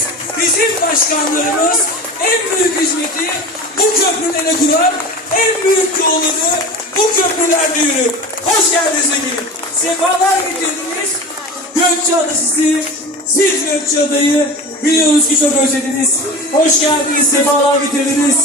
vekillerimiz, bizim başkanlarımız en büyük hizmeti bu köprülere kurar, en büyük yolları bu köprülerde yürür. Hoş geldiniz vekilim. Sefalar getirdiniz. Gökçeada sizi, siz Gökçeada'yı biliyoruz ki çok özlediniz. Hoş geldiniz, sefalar getirdiniz.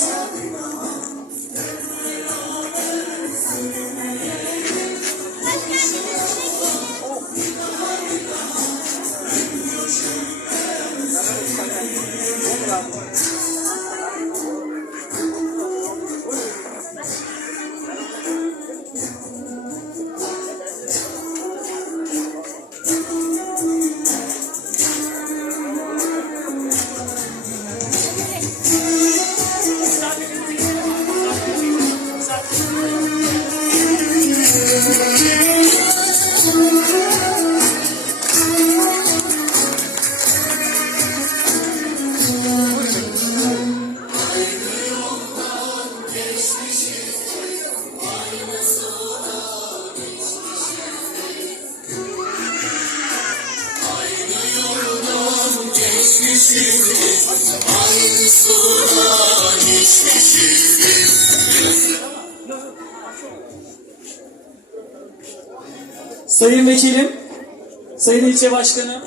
Sayın Vekilim, Sayın İlçe Başkanım,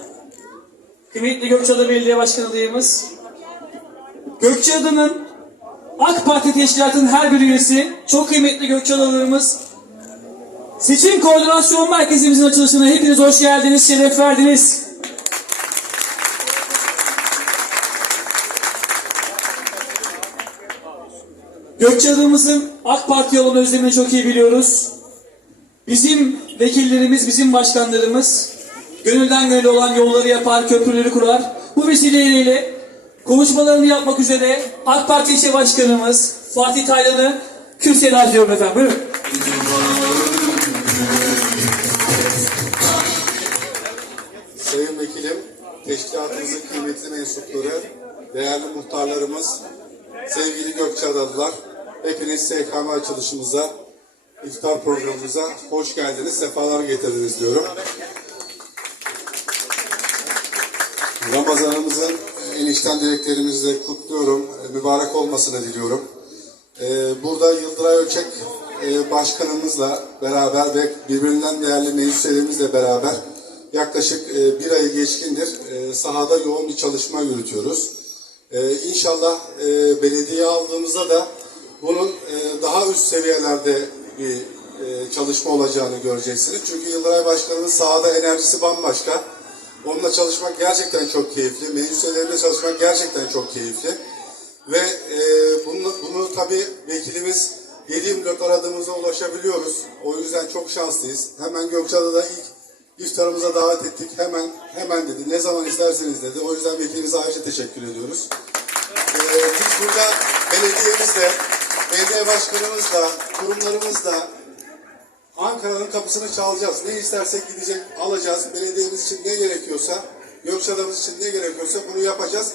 kıymetli Gökçeada Belediye Başkanı adayımız, Gökçeada'nın AK Parti Teşkilatı'nın her bir üyesi, çok kıymetli Gökçeadalılarımız, Seçim Koordinasyon Merkezimizin açılışına hepiniz hoş geldiniz, şeref verdiniz. Gökçeada'mızın AK Parti yolunu özlemini çok iyi biliyoruz. Bizim vekillerimiz, bizim başkanlarımız gönülden gönüle olan yolları yapar, köprüleri kurar. Bu vesileyle konuşmalarını yapmak üzere AK Parti İlçe Başkanımız Fatih Taylan'ı kürsüye davet ediyorum efendim. Buyurun. Sayın Vekilim, teşkilatımızın kıymetli mensupları, değerli muhtarlarımız, sevgili Gökçeadalılar, hepiniz SKM açılışımıza, iftar programımıza hoş geldiniz, sefalar getirdiniz diyorum. Ramazanımızın en içten dileklerimizle kutluyorum, mübarek olmasını diliyorum. Ee, burada Yıldıray Ölçek e, başkanımızla beraber ve birbirinden değerli meclislerimizle beraber yaklaşık e, bir ayı geçkindir e, sahada yoğun bir çalışma yürütüyoruz. İnşallah belediye aldığımızda da bunun e, daha üst seviyelerde bir e, çalışma olacağını göreceksiniz. Çünkü Yıldıray Başkanımız sahada enerjisi bambaşka. Onunla çalışmak gerçekten çok keyifli. Meclislerimle çalışmak gerçekten çok keyifli. Ve e, bunu, bunu tabii vekilimiz 7-24 aradığımızda ulaşabiliyoruz. O yüzden çok şanslıyız. Hemen Gökçeada'da ilk iftarımıza davet ettik. Hemen hemen dedi. Ne zaman isterseniz dedi. O yüzden vekilimize ayrıca teşekkür ediyoruz. E, biz burada belediyemizle, belediye başkanımızla, kurumlarımızla Ankara'nın kapısını çalacağız. Ne istersek gidecek, alacağız. Belediyemiz için ne gerekiyorsa, Gökçeada'mız için ne gerekiyorsa bunu yapacağız.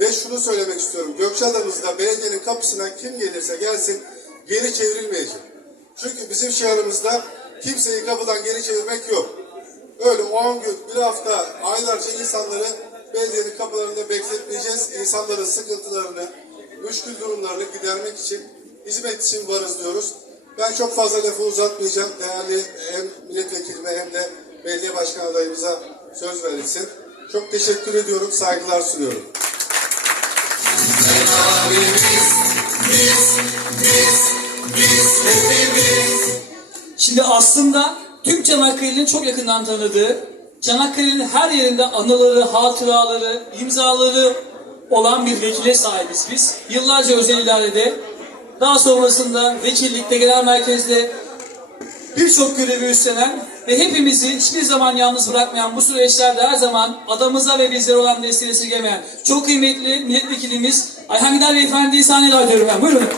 Ve şunu söylemek istiyorum. Gökçeada'mızda belediyenin kapısına kim gelirse gelsin geri çevrilmeyecek. Çünkü bizim şehrimizde kimseyi kapıdan geri çevirmek yok. Öyle 10 gün, bir hafta, aylarca insanları belediyenin kapılarında bekletmeyeceğiz. İnsanların sıkıntılarını, müşkül durumlarını gidermek için, hizmet için varız diyoruz. Ben çok fazla lafı uzatmayacağım. Değerli hem milletvekilime hem de belediye başkan adayımıza söz verilsin. Çok teşekkür ediyorum, saygılar sunuyorum. Şimdi aslında tüm Çanakkale'nin çok yakından tanıdığı, Çanakkale'nin her yerinde anıları, hatıraları, imzaları olan bir vekile sahibiz biz. Yıllarca özel idarede, daha sonrasında vekillikte, genel merkezde birçok görevi üstlenen ve hepimizi hiçbir zaman yalnız bırakmayan bu süreçlerde her zaman adamıza ve bizlere olan desteği esirgemeyen çok kıymetli milletvekilimiz Ayhan Gider Beyefendi'yi sahneye davet ediyorum ben. Buyurun.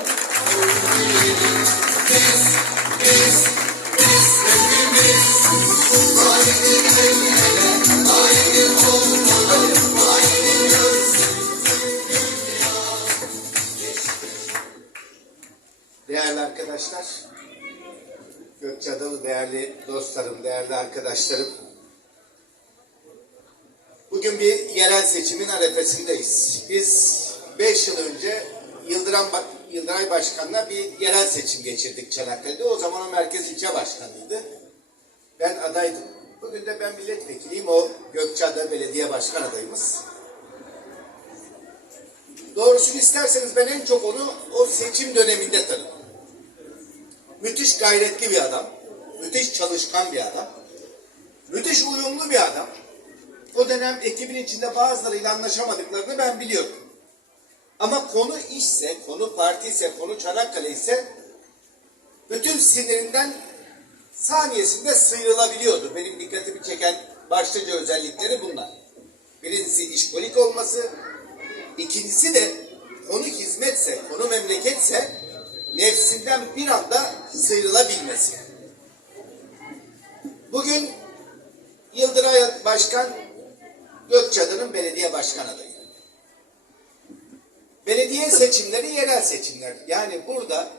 Arkadaşlar, Gökçeadalı değerli dostlarım, değerli arkadaşlarım. Bugün bir yerel seçimin arefesindeyiz. Biz 5 yıl önce Yıldıran Yıldıray Başkan'la bir yerel seçim geçirdik Çanakkale'de. O zaman o merkez ilçe başkanıydı. Ben adaydım. Bugün de ben milletvekiliyim. O Gökçeada Belediye Başkan adayımız. Doğrusunu isterseniz ben en çok onu o seçim döneminde tanıdım. Müthiş gayretli bir adam. Müthiş çalışkan bir adam. Müthiş uyumlu bir adam. O dönem ekibin içinde bazılarıyla anlaşamadıklarını ben biliyorum. Ama konu işse, konu parti ise, konu Çanakkale ise bütün sinirinden saniyesinde sıyrılabiliyordu. Benim dikkatimi çeken başlıca özellikleri bunlar. Birincisi işkolik olması, ikincisi de konu hizmetse, konu memleketse nefsinden bir anda sıyrılabilmesi. Bugün Yıldıray Başkan Gökçeada'nın belediye başkan adayı. Belediye seçimleri yerel seçimler. Yani burada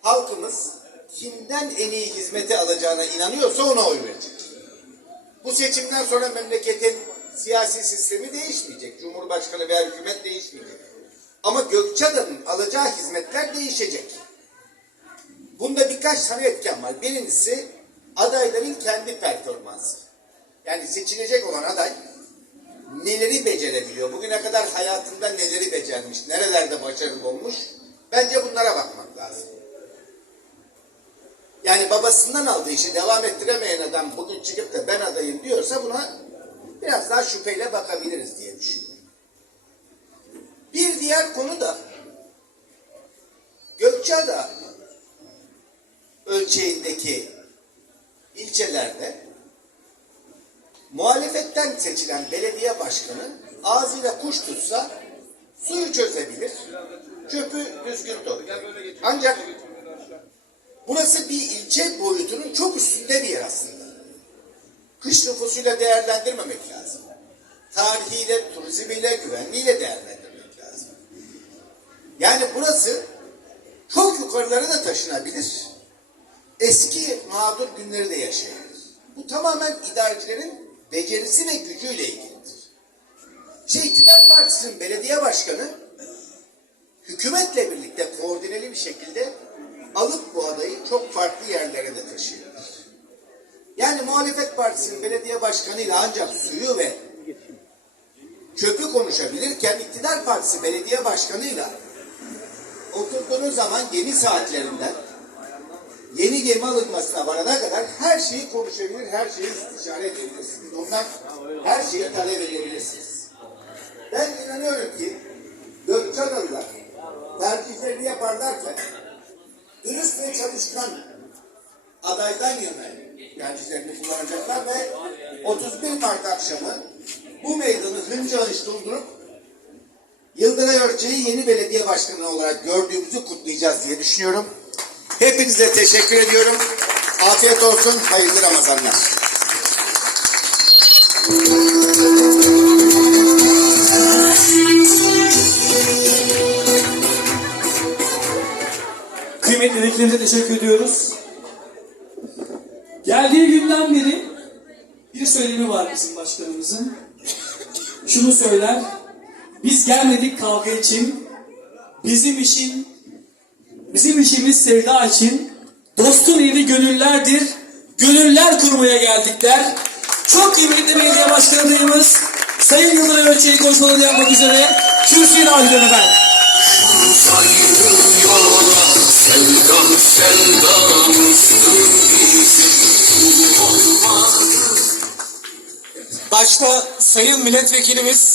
halkımız kimden en iyi hizmeti alacağına inanıyorsa ona oy verecek. Bu seçimden sonra memleketin siyasi sistemi değişmeyecek. Cumhurbaşkanı veya hükümet değişmeyecek. Ama Gökçeada'nın alacağı hizmetler değişecek. Bunda birkaç tane etken var. Birincisi adayların kendi performansı. Yani seçilecek olan aday neleri becerebiliyor? Bugüne kadar hayatında neleri becermiş? Nerelerde başarılı olmuş? Bence bunlara bakmak lazım. Yani babasından aldığı işi devam ettiremeyen adam bugün çıkıp da ben adayım diyorsa buna biraz daha şüpheyle bakabiliriz diye düşünüyorum. Diğer konu da Gökçeada ölçeğindeki ilçelerde muhalefetten seçilen belediye başkanı ağzıyla kuş tutsa suyu çözebilir, çöpü düzgün toplar. Ancak burası bir ilçe boyutunun çok üstünde bir yer aslında. Kış nüfusuyla değerlendirmemek lazım. Tarihiyle, turizmiyle, güvenliğiyle değerlendirmek. Yani burası çok yukarılara da taşınabilir. Eski mağdur günleri de yaşayabilir. Bu tamamen idarecilerin becerisi ve gücüyle ilgilidir. İşte İktidar Partisi'nin belediye başkanı hükümetle birlikte koordineli bir şekilde alıp bu adayı çok farklı yerlere de taşıyorlar. Yani muhalefet partisinin belediye başkanıyla ancak suyu ve çöpü konuşabilirken iktidar partisi belediye başkanıyla oturduğunuz zaman yeni saatlerinden yeni gemi alınmasına varana kadar her şeyi konuşabilir, her şeyi istişare edebilirsiniz. Ondan her şeyi talep edebilirsiniz. Ben inanıyorum ki Gökçeadalılar tercihlerini yaparlarken dürüst ve çalışkan adaydan yana tercihlerini kullanacaklar ve 31 Mart akşamı bu meydanı hınca hınç doldurup Yıldıray Örçe'yi yeni belediye başkanı olarak gördüğümüzü kutlayacağız diye düşünüyorum. Hepinize teşekkür ediyorum. Afiyet olsun, hayırlı Ramazanlar. Kıymetli vekilimize teşekkür ediyoruz. Geldiği günden beri bir söylemi var bizim başkanımızın. Şunu söyler. Biz gelmedik kavga için. Bizim işin bizim işimiz sevda için. Dostun evi gönüllerdir. Gönüller kurmaya geldikler. Çok kıymetli belediye başkanımız Sayın Yıldıray Ölçeği konuşmalarını yapmak üzere kürsüye davet ediyorum efendim. Sayrım yola Sevdam Başta Sayın Milletvekilimiz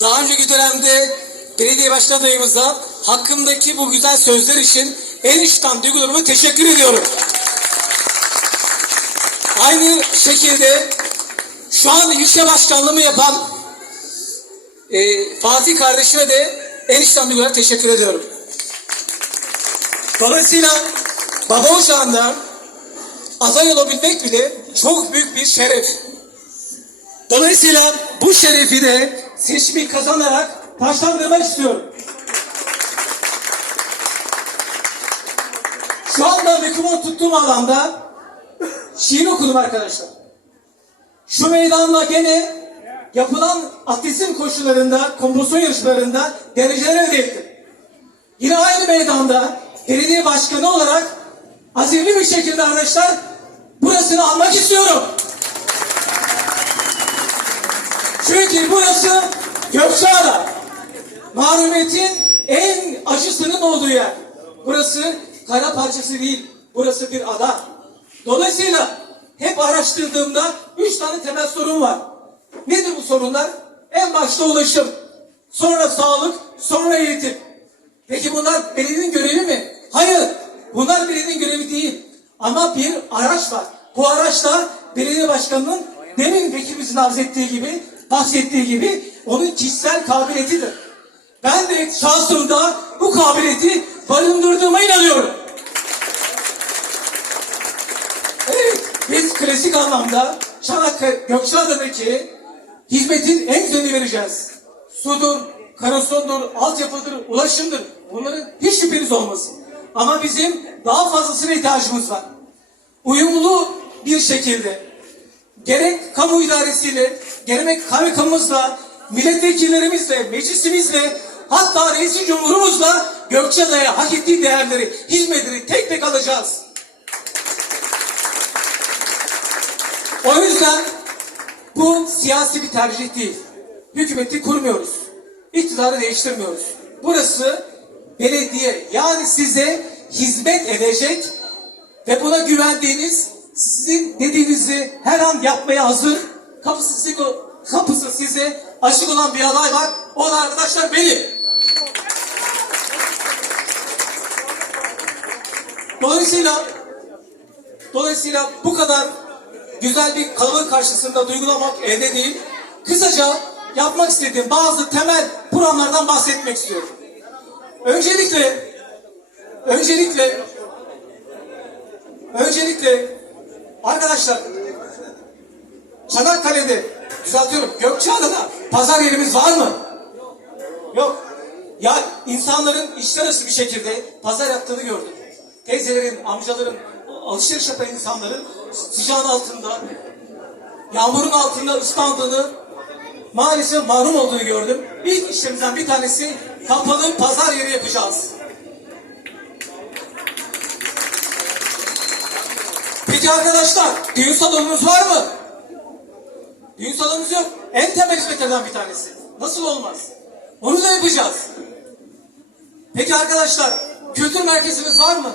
daha önceki dönemde belediye başkan adayımıza hakkımdaki bu güzel sözler için en içten duygularımı teşekkür ediyorum. Aynı şekilde şu an ilçe başkanlığımı yapan e, Fatih kardeşime de en içten duygularımı teşekkür ediyorum. Dolayısıyla baba ocağında aday olabilmek bile çok büyük bir şeref. Dolayısıyla bu şerefi de seçimi kazanarak taşlandırmak istiyorum. Şu anda mikrofon tuttuğum alanda şiir okudum arkadaşlar. Şu meydanla gene yapılan atletizm koşularında, kompozisyon yarışlarında dereceler elde. Yine aynı meydanda belediye başkanı olarak azimli bir şekilde arkadaşlar burasını almak istiyorum. Çünkü burası Gökçeada. Mahrumiyetin en acısının olduğu yer. Burası kara parçası değil. Burası bir ada. Dolayısıyla hep araştırdığımda üç tane temel sorun var. Nedir bu sorunlar? En başta ulaşım. Sonra sağlık, sonra eğitim. Peki bunlar belediyenin görevi mi? Hayır. Bunlar belediyenin görevi değil. Ama bir araç var. Bu araç da belediye başkanının demin vekilimizin arz ettiği gibi, bahsettiği gibi onun kişisel kabiliyetidir. Ben de şahsımda bu kabiliyeti barındırdığıma inanıyorum. Evet, biz klasik anlamda Çanakkale, Gökçeada'daki hizmetin en güzelini vereceğiz. Sudur, karasondur, altyapıdır, ulaşımdır. Bunların hiç şüpheniz olmasın. Ama bizim daha fazlasına ihtiyacımız var. Uyumlu bir şekilde gerek kamu idaresiyle, gerek kaymakamımızla, milletvekillerimizle, meclisimizle, hatta reisi cumhurumuzla Gökçeada'ya hak ettiği değerleri, hizmetleri tek tek alacağız. O yüzden bu siyasi bir tercih değil. Hükümeti kurmuyoruz. İktidarı değiştirmiyoruz. Burası belediye yani size hizmet edecek ve buna güvendiğiniz sizin dediğinizi her an yapmaya hazır kapısı size, kapısı size açık olan bir aday var. O da arkadaşlar benim. Dolayısıyla Dolayısıyla bu kadar güzel bir kalabalık karşısında duygulamak elde değil. Kısaca yapmak istediğim bazı temel programlardan bahsetmek istiyorum. Öncelikle öncelikle öncelikle arkadaşlar Çanakkale'de düzeltiyorum Gökçeada'da pazar yerimiz var mı? Yok. Ya insanların içler arası bir şekilde pazar yaptığını gördüm. Teyzelerin, amcaların, alışveriş yapan insanların sıcağın altında, yağmurun altında ıslandığını, maalesef mahrum olduğunu gördüm. İlk işlerimizden bir tanesi kapalı pazar yeri yapacağız. Peki arkadaşlar, düğün salonunuz var mı? Düğün salonumuz yok. En temel hizmetlerden bir tanesi. Nasıl olmaz? Onu da yapacağız. Peki arkadaşlar, kültür merkezimiz var mı?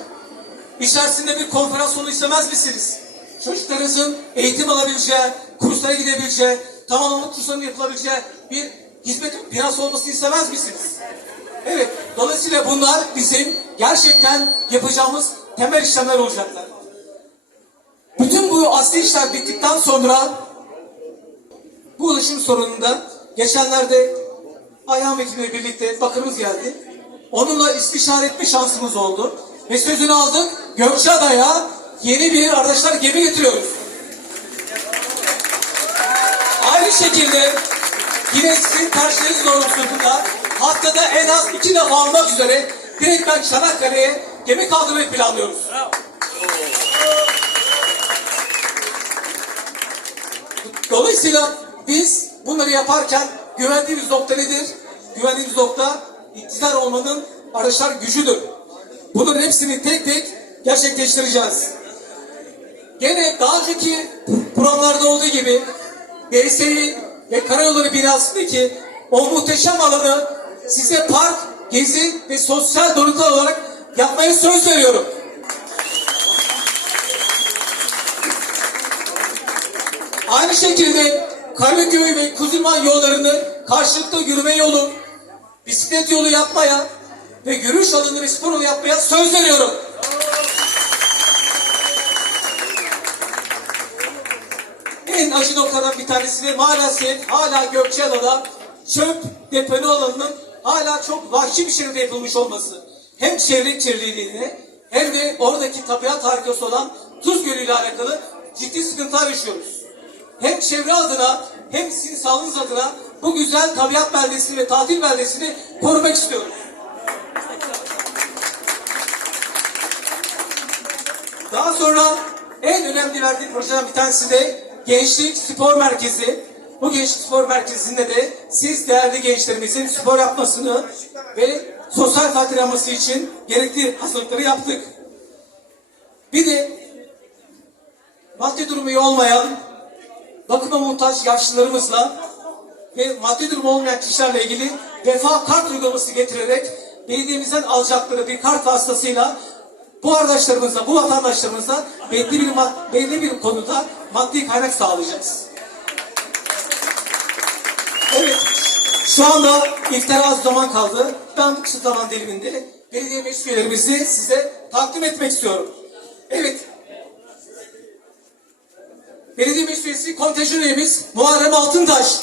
İçerisinde bir konferans salonu istemez misiniz? Çocuklarınızın eğitim alabileceği, kurslara gidebileceği, tamamlama kurslarının yapılabileceği bir hizmet binası olmasını istemez misiniz? Evet, dolayısıyla bunlar bizim gerçekten yapacağımız temel işlemler olacaklar. Bu asli işler bittikten sonra bu ulaşım sorununda geçenlerde Ayhan Vekili'yle birlikte bakırımız geldi. Onunla istişare etme şansımız oldu. Ve sözünü aldık. Gökçeada'ya yeni bir arkadaşlar gemi getiriyoruz. Aynı şekilde yine sizin karşınız doğrultusunda haftada en az iki defa olmak üzere direkt ben Çanakkale'ye gemi kaldırmayı planlıyoruz. Dolayısıyla biz bunları yaparken güvendiğimiz nokta nedir? Güvendiğimiz nokta iktidar olmanın araçlar gücüdür. Bunların hepsini tek tek gerçekleştireceğiz. Gene daha önceki programlarda olduğu gibi DSİ ve Karayolları binasındaki o muhteşem alanı size park, gezi ve sosyal donutal olarak yapmaya söz veriyorum. Aynı şekilde Karlıköy ve Kuzulman yollarını karşılıklı yürüme yolu, bisiklet yolu yapmaya ve yürüyüş alanı ve spor yolu yapmaya söz veriyorum. En acı noktadan bir tanesi de maalesef hala Gökçeada'da çöp deponu alanının hala çok vahşi bir şekilde yapılmış olması. Hem çevre kirliliğine hem de oradaki tabiat harikası olan Tuz Gölü ile alakalı ciddi sıkıntılar yaşıyoruz. Hem çevre adına hem sizin sağlığınız adına bu güzel tabiat beldesini ve tatil beldesini korumak istiyoruz. Daha sonra en önemli verdiği projeden bir tanesi de Gençlik Spor Merkezi. bu Gençlik Spor Merkezi'nde de siz değerli gençlerimizin spor yapmasını ve sosyal faydalanması için gerekli hazırlıkları yaptık. Bir de maddi durumu iyi olmayan, bakıma muhtaç yaşlılarımızla ve maddi durumu olmayan kişilerle ilgili vefa kart uygulaması getirerek belediyemizden alacakları bir kart vasıtasıyla bu arkadaşlarımıza, bu vatandaşlarımıza belli bir, belli bir konuda maddi kaynak sağlayacağız. Evet, şu anda iftara az zaman kaldı. Ben bu kısa zaman diliminde belediye meclis üyelerimizi size takdim etmek istiyorum. Evet, Belediye Meclis Üyesi kontenjan üyemiz Muharrem Altıntaş.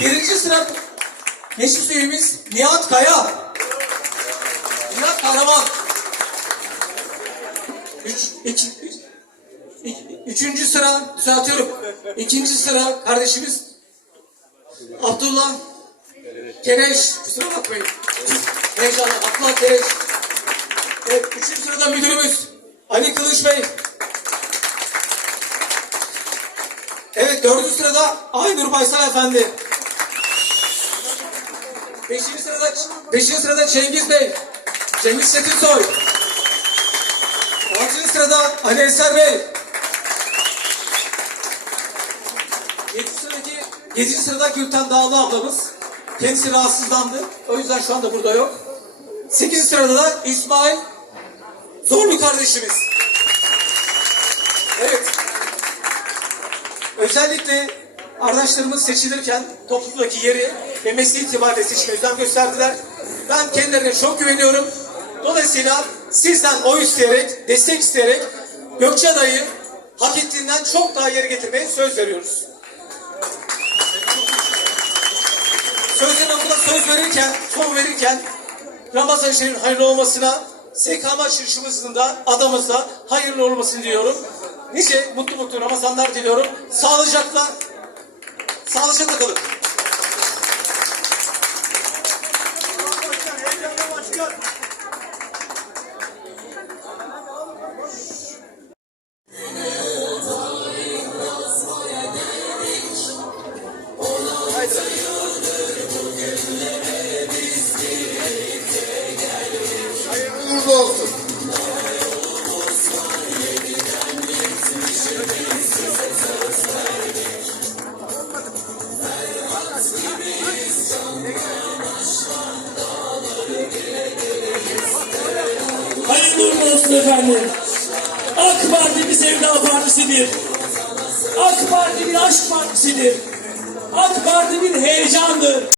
Birinci sıra meclis üyemiz Nihat Kaya. Nihat Kahraman. Üç, iki, üç, üçüncü sıra düzeltiyorum. İkinci sıra kardeşimiz Abdullah Kereş. Kusura bakmayın. Heyecanlı. Abdullah Kereş. Evet, üçüncü sırada müdürümüz Ali Kılıç Bey. Evet, dördüncü sırada Aynur Baysal Efendi. Beşinci sırada, beşinci sırada Cengiz Bey. Cengiz Çetinsoy. Altıncı sırada Ali Eser Bey. Yedinci sıradaki, yedinci sırada Gülten Dağlı ablamız. Kendisi rahatsızlandı. O yüzden şu anda burada yok. Sekizinci sırada da İsmail Zorlu kardeşimiz. Evet. Özellikle arkadaşlarımız seçilirken toplumdaki yeri ve mesleği itibariyle seçime özen gösterdiler. Ben kendilerine çok güveniyorum. Dolayısıyla sizden oy isteyerek, destek isteyerek Gökçeada'yı hak ettiğinden çok daha yere getirmeye söz veriyoruz. Sözlerine burada söz verirken, son verirken Ramazan Şerif'in hayırlı olmasına, SKM şirişimizin de adamızda hayırlı olmasını diliyorum. Nice mutlu mutlu Ramazanlar diliyorum. Sağlıcakla, sağlıcakla kalın. Uğurlu